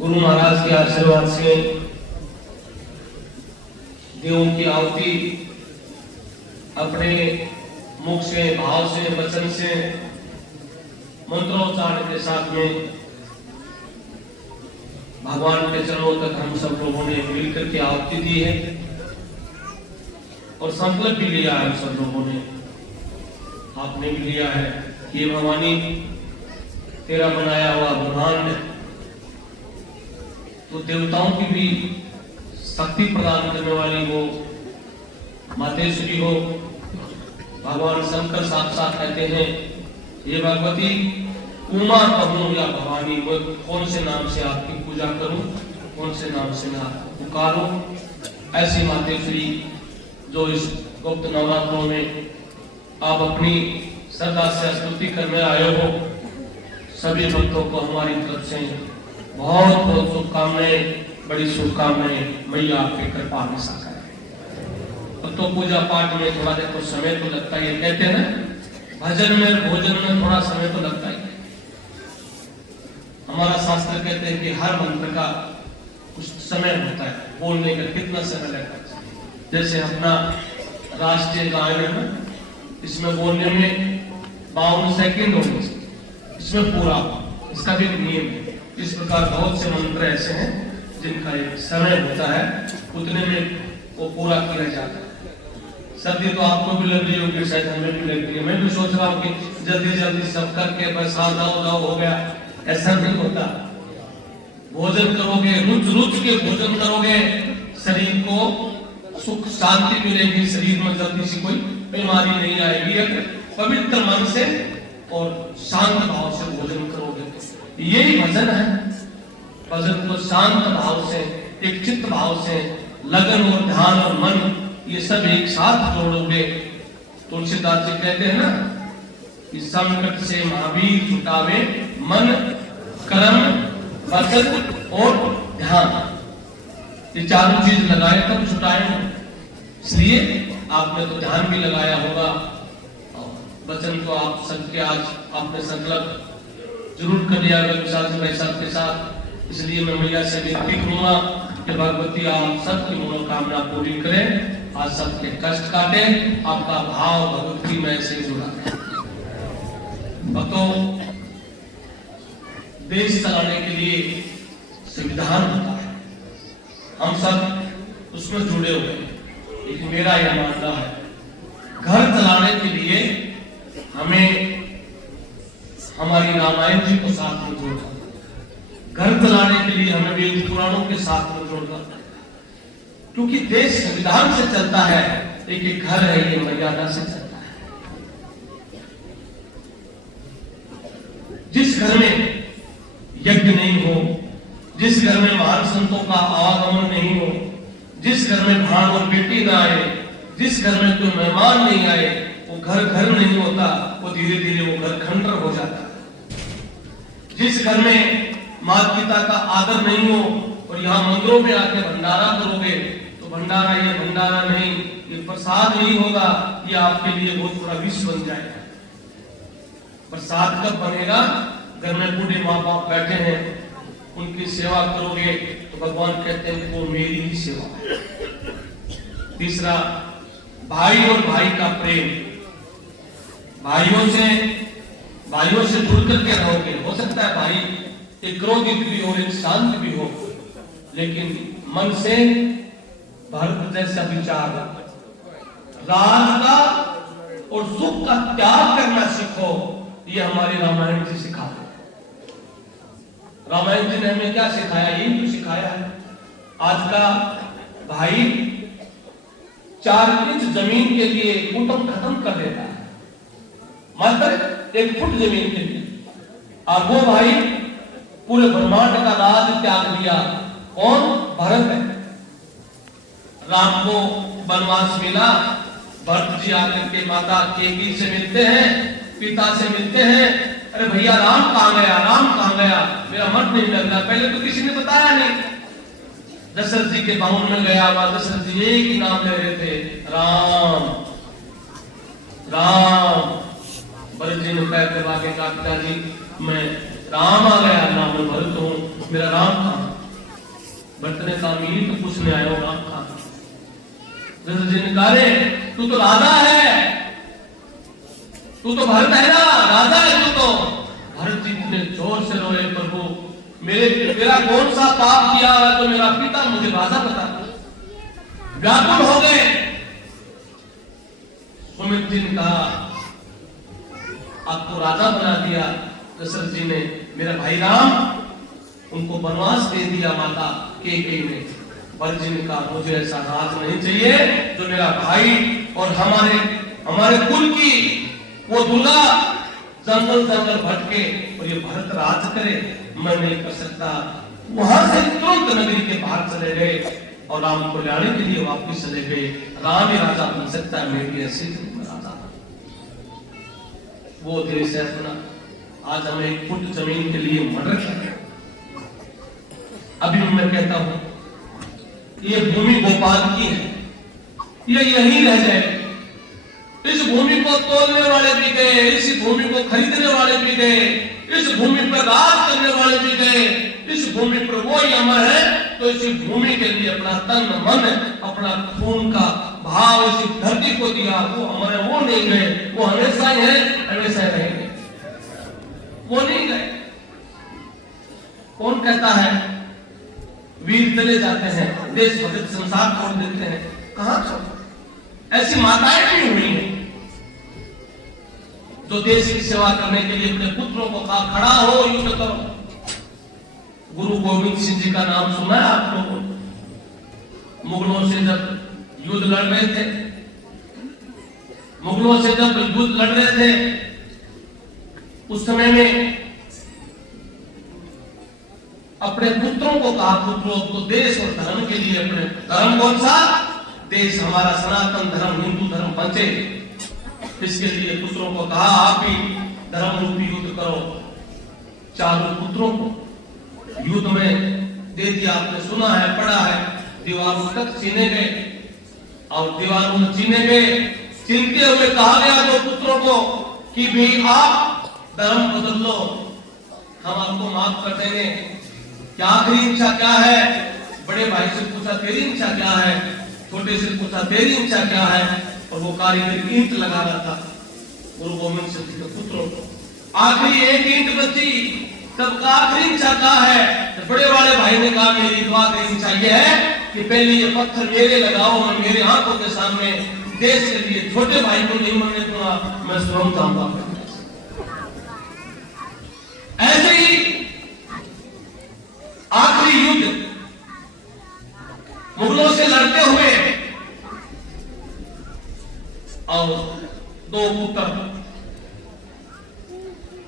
गुरु महाराज के आशीर्वाद से देवों की आहुति अपने मुख से, भाव से, वचन से, मंत्रोच्चारण के साथ में भगवान के चरणों तक हम सब लोगों ने मिलकर के आहुति दी है और संकल्प भी लिया है। हम सब लोगों ने, आपने भी लिया है कि भवानी तेरा बनाया हुआ ब्रह्मांड तो देवताओं की भी शक्ति प्रदान करने वाली वो मातेश्वरी हो। भगवान शंकर साक्षात कहते हैं, ये भगवती उमा कहूं या भवानी, वो कौन से नाम से आपकी पूजा करूं, कौन से नाम से ना पुकारूं। ऐसी मातेश्वरी जो इस गुप्त नवरात्रों में आप अपनी श्रद्धा से स्तुति करने आए हो, सभी भक्तों को हमारी तरफ से बहुत बहुत शुभकामनाएं, बड़ी शुभकामनाएं। मैया आपकी कृपा हमेशा करे। तो पूजा पाठ में थोड़ा देखो समय तो लगता ही, कहते हैं ना भजन में, भोजन में थोड़ा समय तो लगता ही। हमारा शास्त्र कहते हैं कि हर मंत्र का कुछ समय होता है, बोलने का कितना समय लगता है। जैसे अपना राष्ट्रीय गायन है, इसमें बोलने में 52 सेकंड होंगे, इसमें पूरा, इसका भी नियम है। इस प्रकार बहुत से मंत्र ऐसे हैं जिनका एक समय होता है, उतने में वो पूरा किया जाता है। सर्दी तो आपको भी लग रही होगी, शायद हमें भी लग रही है। मैं भी सोच रहा हूँ कि जल्दी जल्दी सब करके बस दाव हो गया, ऐसा नहीं होता। भोजन करोगे, रुच के भोजन करोगे, शरीर को सुख शांति मिलेगी, शरीर में जल्दी से कोई बीमारी नहीं आएगी। पवित्र मन से और शांत भाव से भोजन करोगे, यही भजन है। भजन को शांत भाव से, एक चित्त भाव से, लगन और ध्यान और मन, ये सब एक साथ जोड़ोगे। तुलसीदास जी कहते हैं ना कि संकट से महावीर छुटावे मन, कर्म, वचन और ध्यान। ये चारों चीज लगाए तब छुटाए। इसलिए आपने तो ध्यान भी लगाया होगा, वचन तो आप सबके आज आपने संकल्प जरूर कर लिया भाई साहब के साथ। इसलिए मैं मैया से विनती करूंगा कि भगवती आप सबकी मनोकामना पूरी करें, आज सबके कष्ट काटे, आपका भाव भगवती में से जुड़ा है। भक्तों, देश चलाने के लिए संविधान होता है, हम सब उसमें जुड़े हुए हैं। लेकिन मेरा यह मानना है, घर चलाने के लिए हमें हमारी रामायण जी को साथ में जोड़ना, घर चलाने के लिए हमें वेद पुराणों के साथ में जोड़ना। क्योंकि देश संविधान से चलता है, एक घर है ये मर्यादा से चलता है। जिस घर में यज्ञ नहीं हो, जिस घर में महान संतों का आवागमन नहीं हो, जिस घर में भाण और बेटी ना आए, जिस घर में कोई मेहमान नहीं आए, वो घर घर नहीं होता, वो धीरे धीरे वो घर खंडर हो जाता है। जिस घर में माता पिता का आदर नहीं हो और यहाँ मंदिरों में आके भंडारा करोगे, तो भंडारा ये भंडारा नहीं, ये प्रसाद नहीं होगा, ये आपके लिए बहुत बड़ा विष बन जाएगा। प्रसाद कब बनेगा? घर में बूढ़े माँ बाप बैठे हैं, उनकी सेवा करोगे तो भगवान कहते हैं वो मेरी ही सेवा है। तीसरा, भाई और भाई का प्रेम, भाइयों से जुड़ करके रहोगे। हो सकता है भाई एक क्रोधित भी हो, एक शांत भी हो, लेकिन मन से भरत जैसा विचार, राज का और सुख का त्याग करना सीखो। ये हमारी रामायण जी सिखाते। रामायण जी ने हमें क्या सिखाया? यही तो सिखाया है। आज का भाई 4 इंच जमीन के लिए कुटुंब खत्म कर देता है, मतलब 1 फुट जमीन के लिए। और वो भाई पूरे ब्रह्मांड का राज त्याग दिया। कौन? भरत है। राम को वनवास मिला, भरत जी आकर के माता केकी से मिलते हैं, पिता से मिलते हैं। अरे भैया राम कहाँ गया, राम कहाँ गया, मेरा मन नहीं लग रहा। पहले तो किसी ने बताया नहीं। दशरथ जी के भवन में गया, दशरथ जी एक ही नाम ले रहे थे, राम राम। भरत जी ने पैर दबा के कहा, पिताजी मैं राम आ गया, नाम मैं भरत हूँ, मेरा राम कहाँ? भरत ने कहा मीत तो पूछने आया हूं आप कहां? दशरथ जी ने कहा तू तो राजा है, तू तो भरत है ना, राजा है तू तो। भरत जी इतने जोर से रोए, प्रभु मेरा कौन सा पाप किया है तो मेरा पिता मुझे राजा बता। व्याकुल हो गए। सुमित्र जी ने कहा आपको राजा बना दिया दशरथ जी ने, मेरा भाई राम उनको वनवास दे दिया माता कैकेयी ने। भरत जी ने कहा मुझे ऐसा राज नहीं चाहिए जो मेरा भाई और हमारे कुल की वो दुर्गा जंगल जंगल भटके और ये भरत राज करे, मैं नहीं कर सकता। वहां से तुरंत नगरी के बाहर चले गए और राम को लाने के लिए वापस चले गए। राम ही राजा बन सकता है, मेरी ऐसी राजा वो देश है अपना। आज हमें एक फुट जमीन के लिए मर्डर कर रहे हैं। अभी मैं कहता हूं ये भूमि भोपाल की है, ये यहीं रह जाए। इस भूमि को तोड़ने वाले भी गए, इस भूमि को खरीदने वाले भी गए, इस भूमि पर राज करने वाले भी गए। इस भूमि पर वो ही अमर है तो इसी भूमि के लिए अपना तन मन अपना खून का भाव इसी धरती को दिया। वो अमर है, वो नहीं गए, वो हमेशा ही है, हमेशा ही रहेंगे, वो नहीं गए। कौन कहता है वीर चले जाते हैं, देश भक्त संसार छोड़ देते हैं? कहां छोड़? ऐसी माताएं भी हुई हैं जो देश की सेवा करने के लिए अपने पुत्रों को कहा खड़ा हो युद्ध करो। गुरु गोविंद सिंह जी का नाम सुना है आप लोगों ने? मुगलों से जब युद्ध लड़ रहे थे, मुगलों से जब युद्ध लड़ रहे थे उस समय में अपने पुत्रों को कहा पुत्रों तो देश और धर्म के लिए अपने धर्म कौन सा? देश हमारा सनातन धर्म हिंदू धर्म बचे, इसके लिए पुत्रों को कहा आप ही धर्म रूपी युद्ध करो। चारों पुत्रों को युद्ध में दे दिया। आपने सुना है, पढ़ा है, दीवारों तक चीने गए और दीवारों में चीने गए, चिनते हुए कहा गया दो पुत्रों को कि भी आप धर्म बदल लो, हम आपको माफ कर देंगे। क्या आखिरी इच्छा क्या है? बड़े भाई से पूछा तेरी इच्छा क्या है, छोटे से पूछा तेरी इच्छा क्या है, और वो कारीगर ईंट लगा रहा था गुरु गोविंद सिंह के पुत्रों को। आखिरी एक ईंट बची, सबका आखिरी इच्छा क्या है? तो बड़े वाले भाई ने कहा मेरी दुआ तेरी इच्छा यह है कि पहले ये पत्थर मेरे लगाओ, मैं मेरे आंखों के सामने देश के लिए छोटे भाई को नहीं मरने दूंगा, मैं स्वयं जाऊंगा। ऐसे ही आखिरी युद्ध मुगलों से लड़ते हुए और दो पुत्र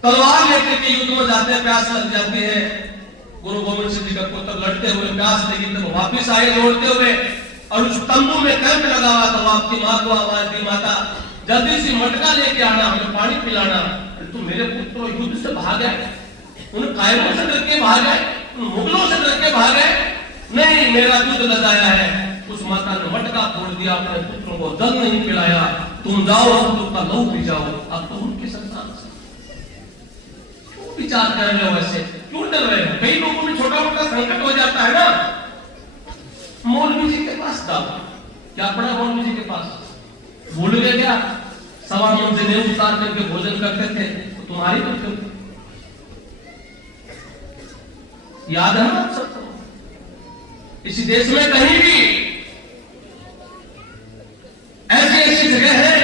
तलवार लेकर के युद्ध में जाते हैं, प्यास लग जाती है। गुरु गोविंद सिंह जी का पुत्र लड़ते हुए प्यास लगी तो वापिस आए दौड़ते हुए और उस तंबू में कैंप लगा हुआ था। आपकी मां को आवाज दी माता जल्दी से मटका लेके आना, हमें पानी पिलाना। तो मेरे पुत्र युद्ध से भाग गए, उन कायरों से डर के भाग गए, मुगलों से डर के भाग गए। नहीं, मेरा युद्ध लगाया है। उस माता ने मटका फोड़ दिया, अपने पुत्रों को जल नहीं पिलाया। तुम जाओ का लहू पी जाओ। अब तो उनके संतान से क्यों विचार कर रहे हो, ऐसे क्यों डर रहे हो? कई लोगों में छोटा मोटा संकट हो जाता है ना। मौलवी जी के पास था, क्या पड़ा मौलवी जी के पास? भूल गए क्या? सवा मन से नेव उतार करके भोजन करते थे, तो तुम्हारी तो याद है ना सबको? इसी देश में कहीं भी ऐसी ऐसी जगह है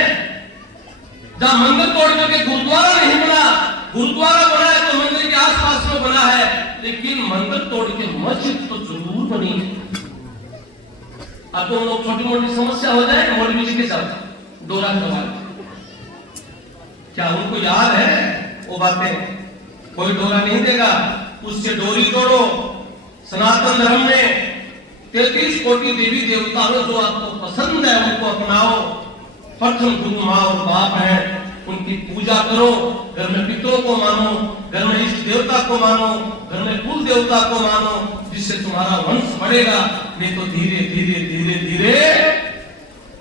जहां मंदिर तोड़ करके गुरुद्वारा नहीं बना। गुरुद्वारा बना है तो मंदिर के आसपास में बना है, लेकिन मंदिर तोड़ के मस्जिद तो जरूर बनी है। अब तो लोग छोटी मोटी समस्या हो जाए मौलवी जी के साथ डोरा करवा, क्या उनको याद है वो बातें? कोई डोरा नहीं देगा, उससे डोरी तोड़ो। सनातन धर्म में 33 कोटि देवी देवता में जो आपको पसंद है उनको अपनाओ। प्रथम गुरु माँ और बाप है, उनकी पूजा करो। घर में पितरों को मानो, घर में इष्ट देवता को मानो, घर में कुल देवता को मानो, जिससे तुम्हारा वंश बढ़ेगा। नहीं तो धीरे धीरे धीरे धीरे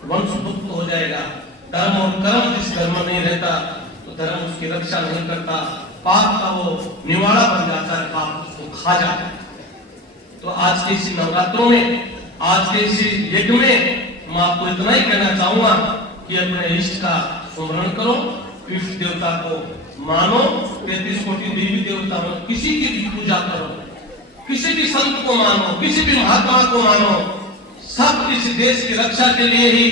वंश लुप्त हो जाएगा। धर्म और कर्म जिस धर्म में नहीं रहता तो धर्म उसकी रक्षा नहीं करता, पाप का वो निवाड़ा बन जाता है, पाप उसको खा जाता है। तो तो आज के इसी नवरात्रों में, आज के इसी यज्ञ में मैं आपको इतना ही कहना चाहूंगा कि अपने इष्ट का स्मरण करो, इष्ट देवता को मानो, 33 कोटि देवी देवता में किसी की भी पूजा करो, किसी भी संत को मानो, किसी भी महात्मा को मानो, सब इस देश की रक्षा के लिए ही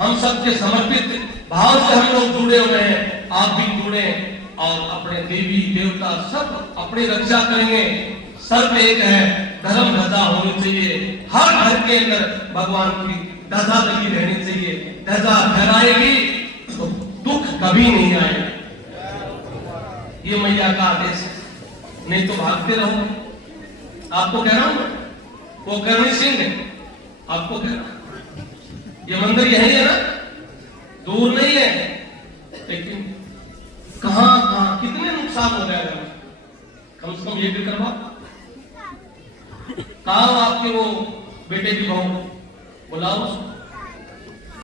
हम सबके समर्पित भाव से हम लोग जुड़े हुए हैं। आप भी जुड़े और अपने देवी देवता सब अपनी रक्षा करेंगे। सर्व एक है, धर्म ध्वजा होनी चाहिए, हर घर के अंदर भगवान की ध्वजा लगी रहनी चाहिए। ध्वजा फहराएगी तो दुख कभी नहीं आएगा। ये मैया का आदेश है, नहीं तो भागते रहो। आपको कह रहा हूं, वो करणी सिंह है, आपको कह रहा हूं, ये मंदिर यही है ना, दूर नहीं है, लेकिन कहां कहां कितने नुकसान हो गया है। कम से कम ये भी करवा, कहा आपके वो बेटे की बहू, बुलाओ